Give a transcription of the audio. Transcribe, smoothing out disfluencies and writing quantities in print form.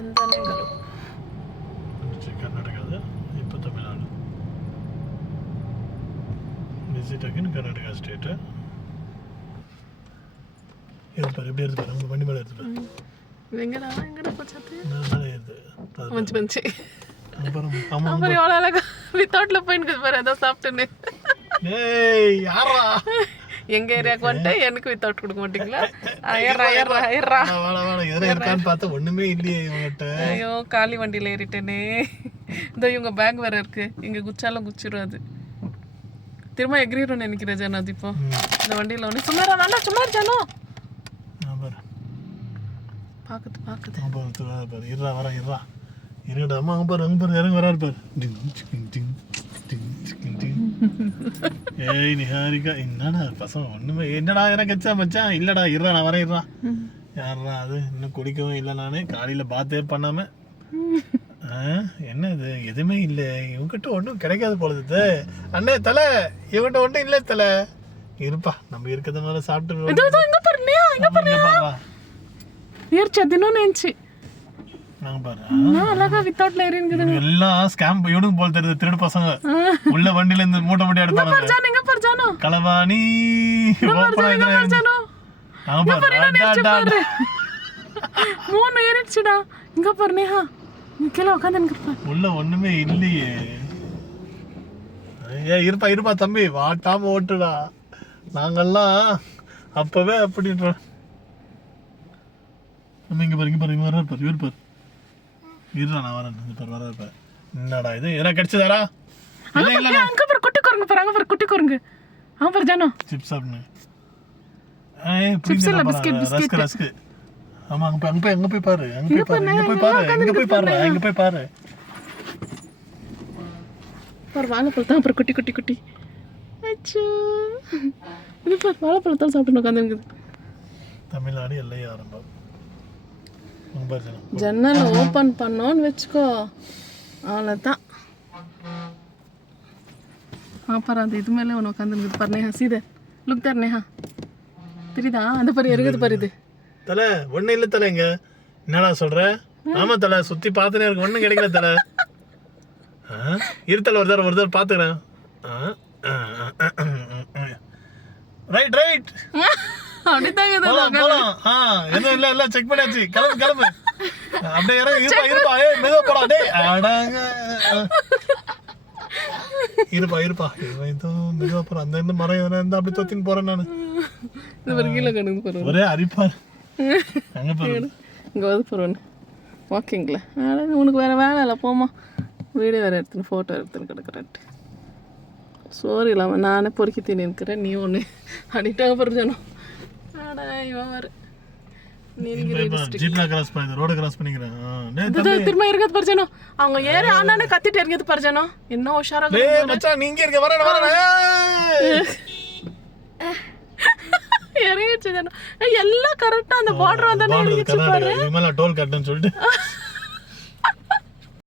ವಂದನೆಗಳು. ಕರ್ನಾಟಕದ ಇಪ್ಪ Tamil Nadu visit again Karnataka state. இருப்பார் எப்படி இருப்பார் உங்க வண்டி மேலே இருப்பார். எங்கடா போச்சாத்து மேலே இருந்து మంచి அப்புறம் ஆமா அப்புறம் எவ்வளோ அழகா வித்தவுட்ல போயின்னு பாரு ஏதோ சாப்பிட்டுன்னு. ஏய் யாரா எங்க ஏரியாவுக்கு வந்துட்டு எனக்கு வித்தவுட் கொடுக்க மாட்டீங்களா? ஐயரா வாடா எதிர இருக்கான்னு பார்த்தா ஒண்ணுமே இல்லையே இவங்கிட்ட. ஐயோ காலி வண்டியில் ஏறிட்டேனே. இந்த இவங்க பேக் வேற இருக்கு, இங்க குச்சாலும் குச்சிரும் அது. திரும்ப எகிரிடும் நினைக்கிறேன் ஜானு. அது இப்போ இந்த வண்டியில் ஒன்று சும்மாரா வேணா சும்மா ஜானு பாக்குது இருடா வர இருடா அம்மா அங்க பாரு இறங்க வராரு பாரு. ஏய் நிஹாரிகா என்னடா பசங்க ஒண்ணுமே என்னடா எனக்கு கச்சா மச்சான் இல்லடா இருடா நான் வரேன் யாரா அது இன்னும் குடிக்கவும் இல்லை நானே காலையில பாத்தே பண்ணாம. என்ன இது எதுவுமே இல்லை இவங்கிட்ட ஒன்றும் கிடைக்காது போலது. அண்ணே தலை இவங்கிட்ட ஒன்றும் இல்லை தலை இருப்பா நம்ம இருக்கிறதுனால சாப்பிட்டு தினம் நினைச்சு நாங்க பாரு அழகா வித்தவுட்ல ஏறிங்குது. எல்லாம் ஸ்கேம் இவனுக்கு போல தெரியுது திருடு பசங்க உள்ள வண்டியில இருந்து மூட்டை மூட்டை எடுப்பாங்க. களவாணி மூணு ஏறிடுச்சுடா. இங்க பாரு நேஹா கீழே உட்காந்து உள்ள ஒண்ணுமே இல்லையே. இருப்பா தம்பி வாட்டாம ஓட்டுடா நாங்கெல்லாம் அப்பவே அப்படின்றோம். நம்ம இங்க பாரு வர பாரு இவர் பாரு இருடா நான் வரேன் வர பாரு. என்னடா இது எதனா கிடைச்சதாரா? அங்க பாரு குட்டி குரங்கு பாரு அங்க பாரு குட்டி குரங்கு அங்க பாரு ஜானு சிப்ஸ் சாப்பிடுங்க. சிப்ஸ் இல்ல பிஸ்கட் ரஸ்க். ஆமா அங்க போய் பாரு பாரு வாழைப்பழம் தான் அப்புறம் குட்டி அச்சோ இது பாரு வாழைப்பழம் தான் சாப்பிட்டு உட்காந்துருக்குது. தமிழ்நாடு எல்லை ஆரம்பம். ஜன்னல் ஓப்பன் பண்ணோன்னு வச்சுக்கோ அவ்வளோதான். பாரு அந்த இது மேலே ஒன்று உட்காந்துருக்குது பாரு நேஹா சீதை லுக் தர் நேஹா தெரியுதா அந்த பாரு இருக்குது பாரு இது தலை ஒன்றும் இல்லை தலை இங்க என்னடா சொல்ற? ஆமா தலை சுற்றி பார்த்துனே இருக்கு ஒன்றும் கிடைக்கல தலை. இருத்தலை ஒரு தடவை பார்த்துக்கிறேன். ரைட் அப்படித்தாங்க எதுவும் இல்ல செக் பண்ணியாச்சு. கிளம்பு அப்படியே இருப்பா மெதுவா போடா டே இருப்பா மெதுவா போறேன். அந்த மரம் இருந்தா அப்படி தொத்தின்னு போறேன் நானு. ஒரே அரிப்பார் அங்க போறேன் இங்க வந்து போறேன் வாக்கிங்ல. உனக்கு வேற வேலை இல்லை போமா. வீடியோ வேற எடுத்துன்னு ஃபோட்டோ எடுத்துன்னு கிடக்குறேன். சோறு இல்லாமல் நானே பொறுக்கி தீனி இருக்கிறேன் நீ ஒன்று அடிட்டாக போகிறோம். திரும்ப இருக்கிறது பரிச்சனோ அவங்க ஏறி ஆனானே கத்திட்டு இருக்கிறது பரிச்சனோ என்ன உஷாரா நீங்க இருக்க வர இறங்கிடுச்சு எல்லாம் கரெக்டா அந்த பார்டர் வந்தானே இறங்கிடுச்சு பாரு. டோல் கட்டணும்னு சொல்லிட்டு